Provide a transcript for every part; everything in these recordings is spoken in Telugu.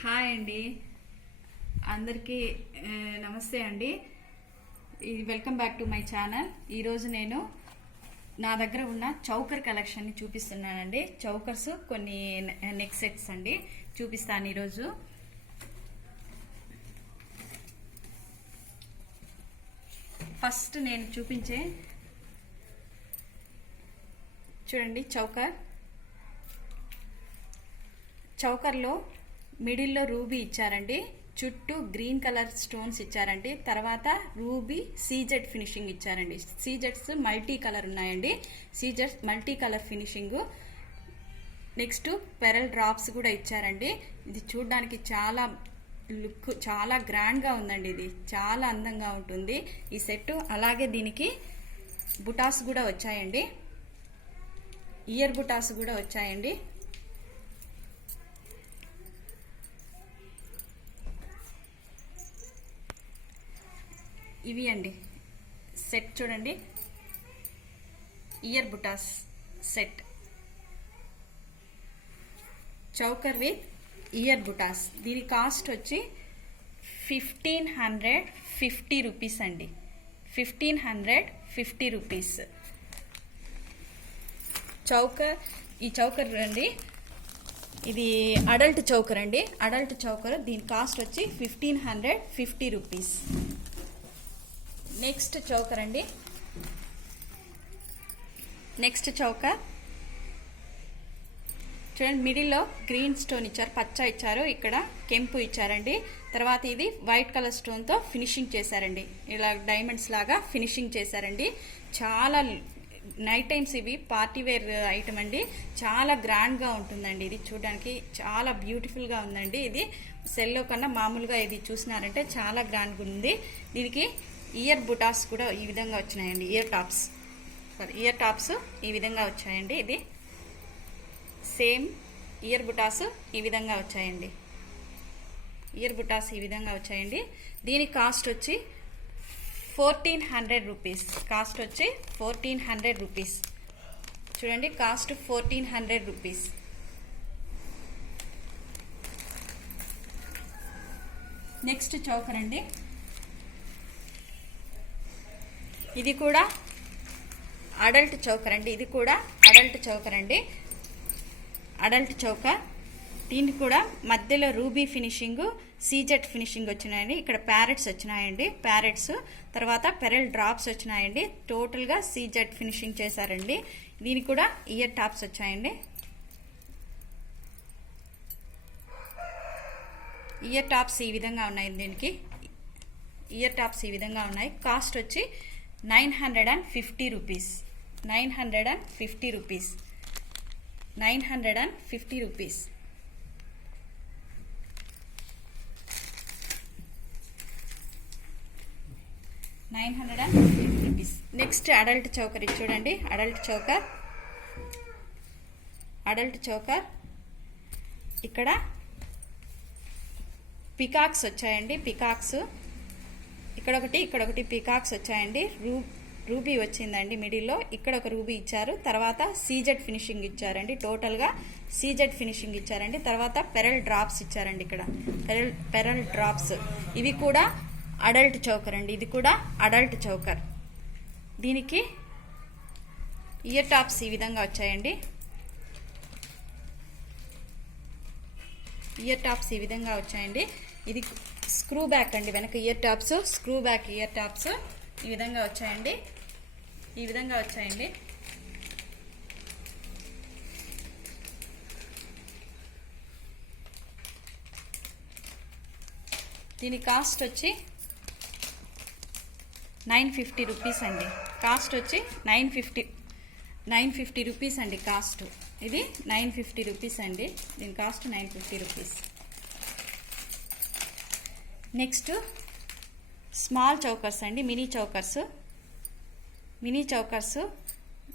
హాయ్ అండి, అందరికీ నమస్తే అండి. Welcome back to my channel. ఈరోజు నేను నా దగ్గర ఉన్న చౌకర్ కలెక్షన్ని చూపిస్తున్నానండి. చౌకర్స్ కొన్ని నెక్ సెట్స్ అండి చూపిస్తాను ఈరోజు. ఫస్ట్ నేను చూపించే చూడండి చౌకర్లో మిడిల్లో రూబీ ఇచ్చారండి, చుట్టూ గ్రీన్ కలర్ స్టోన్స్ ఇచ్చారండి, తర్వాత రూబీ సీజెడ్ ఫినిషింగ్ ఇచ్చారండి. సీజెడ్స్ మల్టీ కలర్ ఉన్నాయండి, సీజెడ్స్ multi colour finishing. Next pearl drops కూడా ఇచ్చారండి. ఇది చూడడానికి చాలా గ్రాండ్గా ఉందండి. ఇది చాలా అందంగా ఉంటుంది ఈ సెట్. అలాగే దీనికి బుటాస్ కూడా వచ్చాయండి, ఇయర్ బుటాస్ కూడా వచ్చాయండి. ఇవి అండి సెట్ చూడండి, ఇయర్ బుటాస్ సెట్, చౌకర్ విత్ ఇయర్ బుటాస్. దీని కాస్ట్ వచ్చి 1550 రూపీస్ అండి, 1550 రూపీస్. ఈ చౌకర్ అండి, ఇది అడల్ట్ చౌకర్ అండి, అడల్ట్ చౌకర్. దీని కాస్ట్ వచ్చి 1550 రూపీస్. నెక్స్ట్ చౌకర్ అండి, నెక్స్ట్ చౌకర్ చూడండి, మిడిల్లో గ్రీన్ స్టోన్ ఇచ్చారు, పచ్చ ఇచ్చారు, ఇక్కడ కెంపు ఇచ్చారండి. తర్వాత ఇది వైట్ కలర్ స్టోన్తో ఫినిషింగ్ చేశారండి, ఇలా డైమండ్స్ లాగా ఫినిషింగ్ చేశారండి. చాలా నైట్ టైమ్స్ ఇవి పార్టీ వేర్ ఐటమ్ అండి, చాలా గ్రాండ్గా ఉంటుందండి. ఇది చూడడానికి చాలా బ్యూటిఫుల్గా ఉందండి. ఇది సెల్లో కన్నా మామూలుగా ఇది చూసినారంటే చాలా గ్రాండ్గా ఉంది. దీనికి ఇయర్ బుటాస్ కూడా ఈ విధంగా వచ్చినాయండి, ఇయర్ టాప్స్ ఈ విధంగా వచ్చాయండి. ఇది సేమ్ ఇయర్ బుటాస్ ఈ విధంగా వచ్చాయండి, ఇయర్ బుటాస్ ఈ విధంగా వచ్చాయండి. దీని కాస్ట్ వచ్చి 1400 రూపీస్, కాస్ట్ వచ్చి 1400 రూపీస్. చూడండి, కాస్ట్ 1400 రూపీస్. నెక్స్ట్ చౌకర్ అండి, ఇది కూడా అడల్ట్ చౌకర్ అండి, ఇది కూడా అడల్ట్ చౌకర్ అండి, అడల్ట్ చౌకర్. దీనికి కూడా మధ్యలో రూబీ ఫినిషింగ్, సీజెట్ ఫినిషింగ్ వచ్చినాయండి. ఇక్కడ ప్యారెట్స్ వచ్చినాయండి, ప్యారెట్స్, తర్వాత పెరల్ డ్రాప్స్ వచ్చినాయండి. టోటల్గా సీజెట్ ఫినిషింగ్ చేశారండి. దీనికి కూడా ఇయర్ టాప్స్ వచ్చాయండి, ఇయర్ టాప్స్ ఈ విధంగా ఉన్నాయి. దీనికి ఇయర్ టాప్స్ ఈ విధంగా ఉన్నాయి. కాస్ట్ వచ్చి 950 rupees, 950 rupees, 950 rupees. Next adult choker, ఇది చూడండి, అడల్ట్ చౌకర్. ఇక్కడ పికాక్స్ వచ్చాయండి, పికాక్స్ ఇక్కడ ఒకటి పికాక్స్ వచ్చాయండి. రూబీ వచ్చిందండి మిడిల్లో, ఇక్కడ ఒక రూబీ ఇచ్చారు, తర్వాత సీజెడ్ ఫినిషింగ్ ఇచ్చారండి, టోటల్గా సీజెడ్ ఫినిషింగ్ ఇచ్చారండి. తర్వాత పెరల్ డ్రాప్స్ ఇచ్చారండి, ఇక్కడ పెరల్ డ్రాప్స్. ఇవి కూడా అడల్ట్ చౌకర్ అండి, ఇది కూడా అడల్ట్ చౌకర్. దీనికి ఇయర్ టాప్స్ ఈ విధంగా వచ్చాయండి, ఇయర్ టాప్స్ ఈ విధంగా వచ్చాయండి. ఇది స్క్రూ బ్యాక్ అండి, వెనక ear tops, screw back ear tops ఈ విధంగా వచ్చాయండి, ఈ విధంగా వచ్చాయండి. దీని కాస్ట్ వచ్చి 950 రూపీస్ అండి, కాస్ట్ వచ్చి 950 రూపీస్ అండి కాస్ట్. ఇది 950 రూపీస్ అండి, దీని cost 950 rupees. Next small chokers అండి, మినీ చౌకర్స్.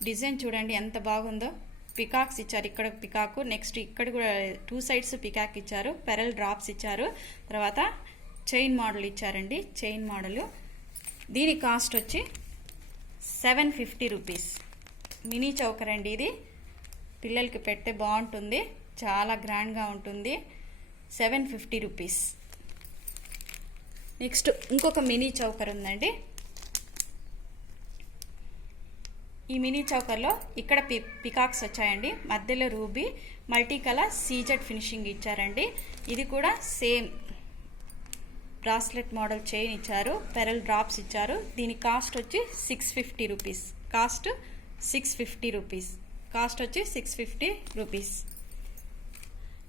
డిజైన్ చూడండి ఎంత బాగుందో. పికాక్స్ ఇచ్చారు, ఇక్కడ పికాకు, నెక్స్ట్ ఇక్కడ కూడా 2 సైడ్స్ పికాక్ ఇచ్చారు, పెరల్ డ్రాప్స్ ఇచ్చారు, తర్వాత చైన్ మోడల్ ఇచ్చారండి, చైన్ మోడల్. దీని కాస్ట్ వచ్చి 750 రూపీస్. మినీ చౌకర్ అండి, ఇది పిల్లలకి పెడితే బాగుంటుంది, చాలా గ్రాండ్గా ఉంటుంది. 750 రూపీస్. నెక్స్ట్ ఇంకొక మినీ చౌకర్ ఉందండి. ఈ మినీ చౌకర్లో ఇక్కడ పికాక్స్ వచ్చాయండి, మధ్యలో ruby, multi colour CZ finishing ఇచ్చారండి. ఇది కూడా సేమ్ బ్రాస్లెట్ మోడల్ చైన్ ఇచ్చారు, పెరల్ డ్రాప్స్ ఇచ్చారు. దీని కాస్ట్ వచ్చి 650 రూపీస్. Cost 650 rupees. కాస్ట్ వచ్చి 650 రూపీస్.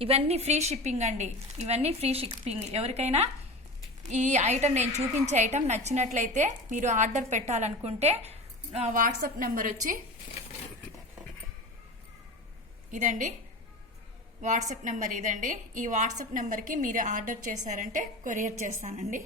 ఇవన్నీ ఫ్రీ షిప్పింగ్ అండి, ఇవన్నీ ఫ్రీ షిప్పింగ్. ఎవరికైనా ఈ ఐటమ్, నేను చూపించే ఐటమ్ నచ్చినట్లయితే మీరు ఆర్డర్ పెట్టాలనుకుంటే వాట్సాప్ నెంబర్ వచ్చి ఇదండి, వాట్సాప్ నెంబర్ ఇదండి. ఈ వాట్సాప్ నెంబర్కి మీరు ఆర్డర్ చేశారంటే కొరియర్ చేస్తానండి.